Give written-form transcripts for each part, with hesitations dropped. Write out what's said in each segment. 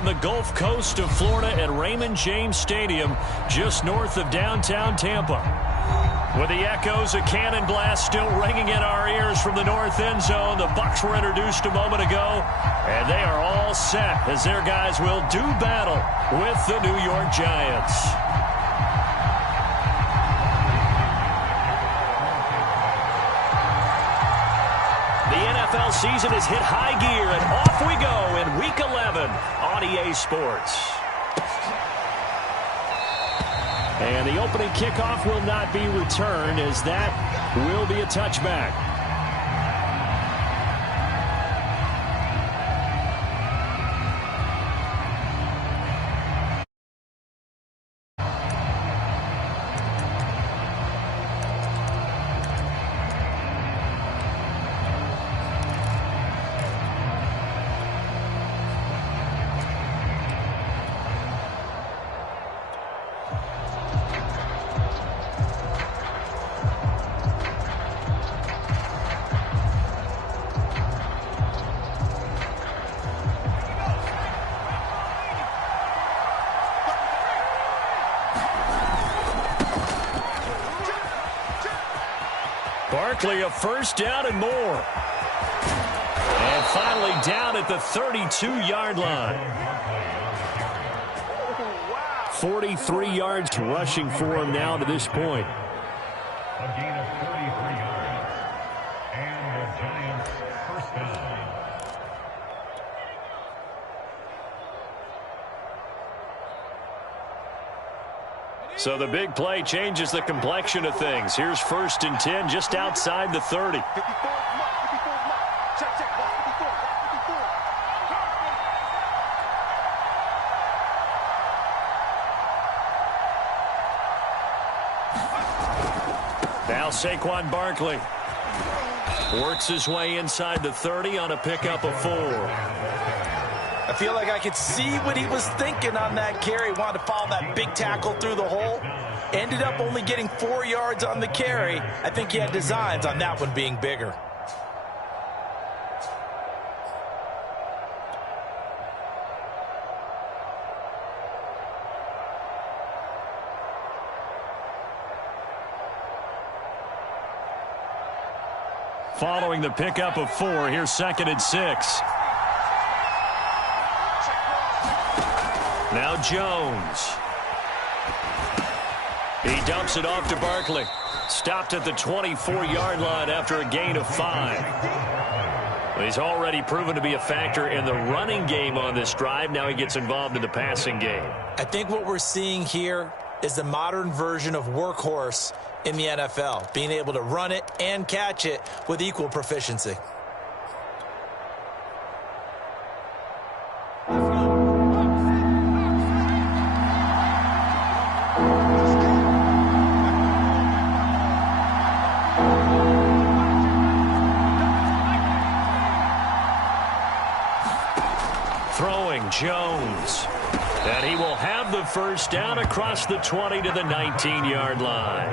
on the Gulf Coast of Florida at Raymond James Stadium, just north of downtown Tampa. With the echoes of cannon blast still ringing in our ears from the north end zone, the Bucs were introduced a moment ago, and they are all set as their guys will do battle with the New York Giants. The NFL season has hit high gear, and off we go in Week 11 on EA Sports. And the opening kickoff will not be returned, as that will be a touchback. Barkley, a first down and more. And finally down at the 32-yard line. 43 yards rushing for him now to this point. A gain of 33 yards. And the Giants first down. So the big play changes the complexion of things. Here's 1st and 10 just outside the 30. Now Saquon Barkley works his way inside the 30 on a pickup of 4. I feel like I could see what he was thinking on that carry. Wanted to follow that big tackle through the hole. Ended up only getting 4 yards on the carry. I think he had designs on that one being bigger. Following the pickup of 4, here's 2nd and 6. Now Jones. He dumps it off to Barkley. Stopped at the 24-yard line after a gain of 5. He's already proven to be a factor in the running game on this drive. Now he gets involved in the passing game. I think what we're seeing here is the modern version of workhorse in the NFL, being able to run it and catch it with equal proficiency. Jones. And he will have the first down across the 20 to the 19-yard line.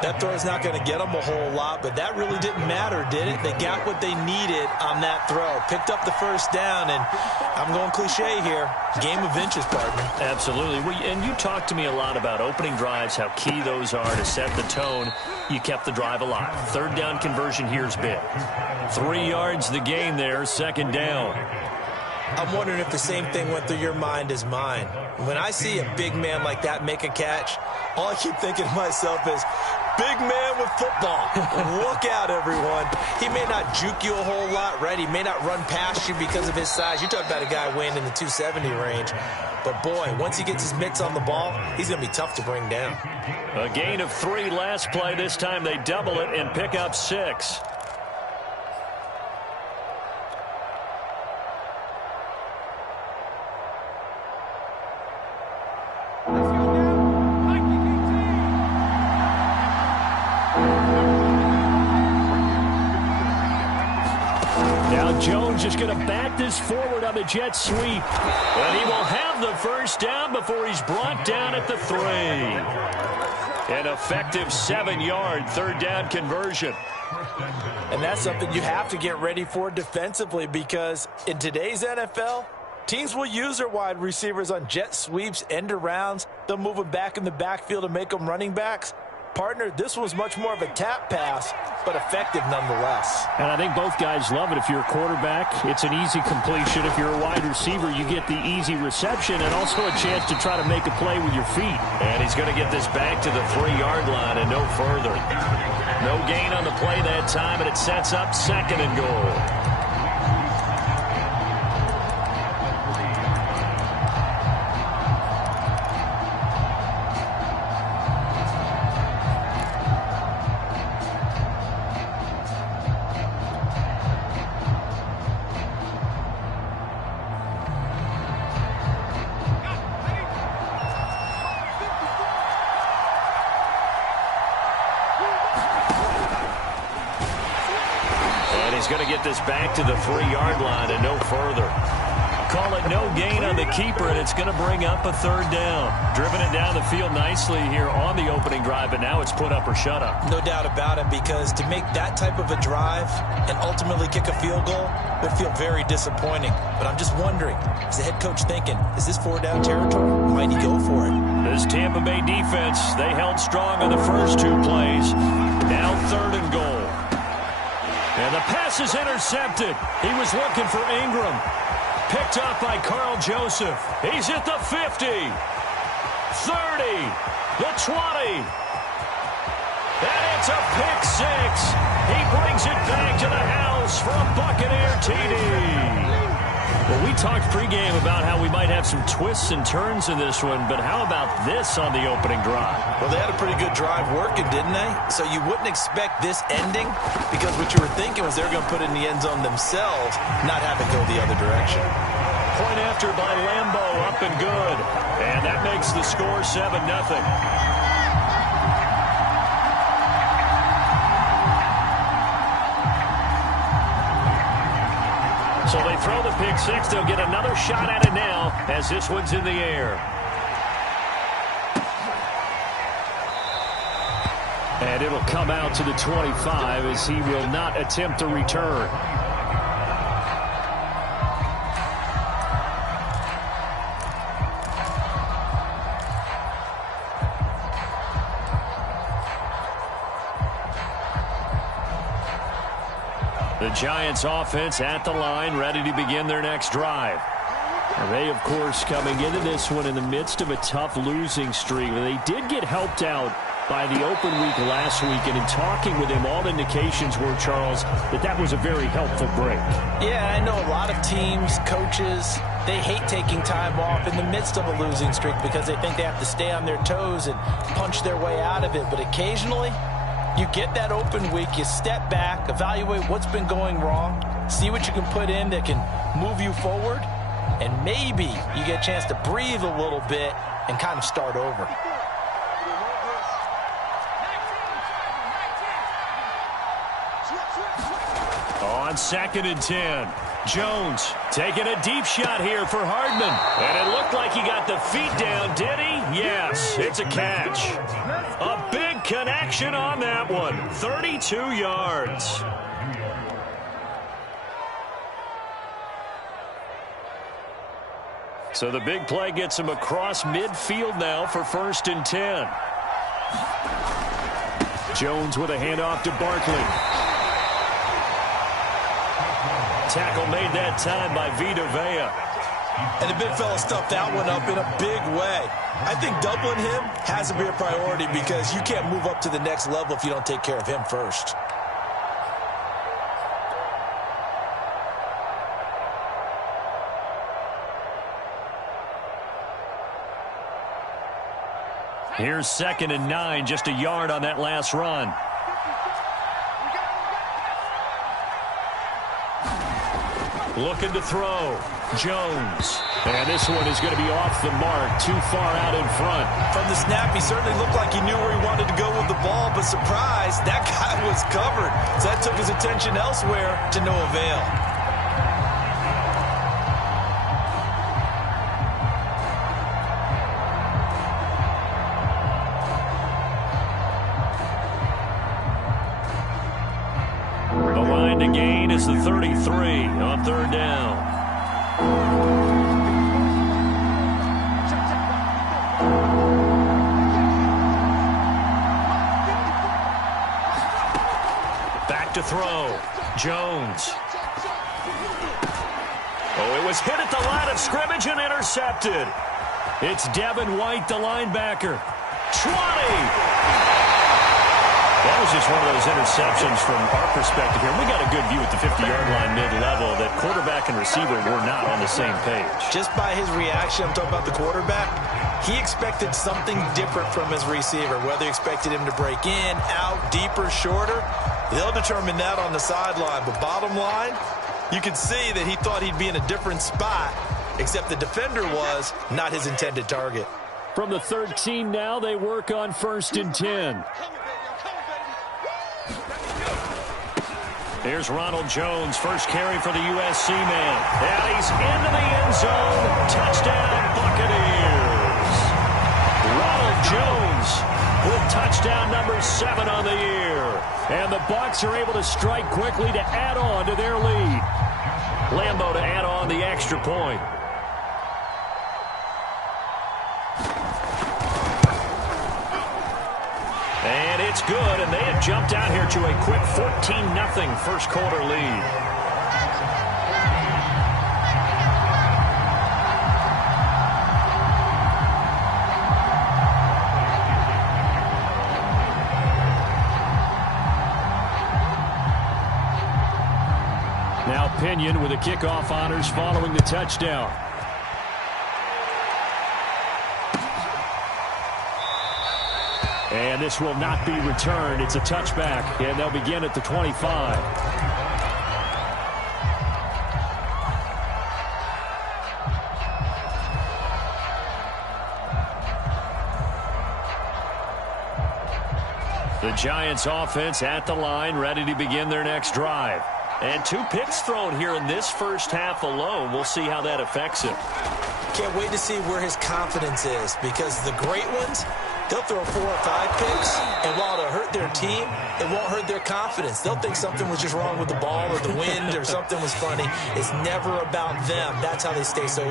That throw is not going to get them a whole lot, but that really didn't matter, did it? They got what they needed on that throw. Picked up the first down, and I'm going cliche here. Game of inches, partner. Absolutely. And you talked to me a lot about opening drives, how key those are to set the tone. You kept the drive alive. 3rd down conversion here's big. 3 yards the gain there, 2nd down. I'm wondering if the same thing went through your mind as mine. When I see a big man like that make a catch, all I keep thinking to myself is, big man with football. Look out, everyone. He may not juke you a whole lot, right? He may not run past you because of his size. You're talking about a guy weighing in the 270 range. But, boy, once he gets his mitts on the ball, he's going to be tough to bring down. A gain of 3 last play. This time they double it and pick up 6. Jones just going to bat this forward on the jet sweep. And he will have the first down before he's brought down at the 3. An effective 7-yard 3rd down conversion. And that's something you have to get ready for defensively, because in today's NFL, Teams will use their wide receivers on jet sweeps, end arounds. They'll move them back in the backfield and make them running backs. Partner, this was much more of a tap pass, but effective nonetheless. And I think both guys love it. If you're a quarterback, it's an easy completion. If you're a wide receiver, you get the easy reception and also a chance to try to make a play with your feet. And he's going to get this back to the 3-yard line and no further. No gain on the play that time, and it sets up 2nd and goal. He's going to get this back to the 3-yard line and no further. Call it no gain on the keeper, and it's going to bring up a 3rd down. Driven it down the field nicely here on the opening drive, but now it's put up or shut up. No doubt about it, because to make that type of a drive and ultimately kick a field goal would feel very disappointing. But I'm just wondering, is the head coach thinking, is this 4-down territory? Might he go for it? This Tampa Bay defense, they held strong on the first 2 plays. Now 3rd and goal. And the pass is intercepted. He was looking for Ingram. Picked up by Carl Joseph. He's at the 50. 30. The 20. And it's a pick 6. He brings it back to the house for a Buccaneer TD. Well, we talked pregame about how we might have some twists and turns in this one, but how about this on the opening drive? Well, they had a pretty good drive working, didn't they? So you wouldn't expect this ending, because what you were thinking was they're going to put it in the end zone themselves, not have it go the other direction. Point after by Lambo, up and good. And that makes the score 7-0. So they throw the pick 6. They'll get another shot at it now as this one's in the air. And it'll come out to the 25 as he will not attempt a return. The Giants offense at the line, ready to begin their next drive. And they, of course, coming into this one in the midst of a tough losing streak. They did get helped out by the open week last week, and in talking with him, all indications were, Charles, that was a very helpful break. Yeah, I know a lot of teams, coaches, they hate taking time off in the midst of a losing streak because they think they have to stay on their toes and punch their way out of it. But occasionally, you get that open week, you step back, evaluate what's been going wrong, see what you can put in that can move you forward, and maybe you get a chance to breathe a little bit and kind of start over. On 2nd and 10, Jones taking a deep shot here for Hardman. And it looked like he got the feet down, did he? Yes, it's a catch. A big connection on that one. 32 yards. So the big play gets him across midfield now for 1st and 10. Jones with a handoff to Barkley. Tackle made that time by Vita Vea. And the big fella stuffed that one up in a big way. I think doubling him has to be a priority because you can't move up to the next level if you don't take care of him first. Here's 2nd and 9, just a yard on that last run. Looking to throw. Jones. And this one is going to be off the mark, too far out in front. From the snap, he certainly looked like he knew where he wanted to go with the ball, but surprise, that guy was covered. So that took his attention elsewhere to no avail. The line to gain is the 33 on 3rd down. to throw. Jones. Oh, it was hit at the line of scrimmage and intercepted. It's Devin White, the linebacker. 20! That was just one of those interceptions from our perspective here. We got a good view at the 50-yard line mid-level that quarterback and receiver were not on the same page. Just by his reaction, I'm talking about the quarterback, he expected something different from his receiver, whether he expected him to break in, out, deeper, shorter. They'll determine that on the sideline. But bottom line, you can see that he thought he'd be in a different spot, except the defender was not his intended target. From the 13 now, they work on 1st and 10. Here's Ronald Jones, first carry for the USC man. And he's into the end zone. Touchdown, Buccaneers. Ronald Jones with touchdown number 7 on the year. And the Bucs are able to strike quickly to add on to their lead. Lambeau to add on the extra point. And it's good, and they have jumped out here to a quick 14-0 first quarter lead. Now Pinion with the kickoff honors following the touchdown. And this will not be returned. It's a touchback, and they'll begin at the 25. The Giants offense at the line, ready to begin their next drive. And 2 picks thrown here in this first half alone. We'll see how that affects him. Can't wait to see where his confidence is, because the great ones, they'll throw 4 or 5 picks, and while it'll hurt their team, it won't hurt their confidence. They'll think something was just wrong with the ball or the wind or something was funny. It's never about them. That's how they stay so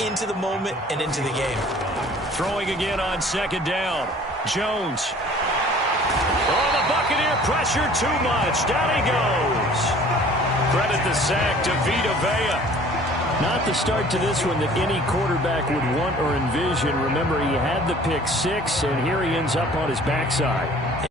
into the moment and into the game. Throwing again on 2nd down. Jones. Oh, the Buccaneer pressure too much. Down he goes. Credit the sack to Vita Vea. Not the start to this one that any quarterback would want or envision. Remember, he had the pick 6, and here he ends up on his backside.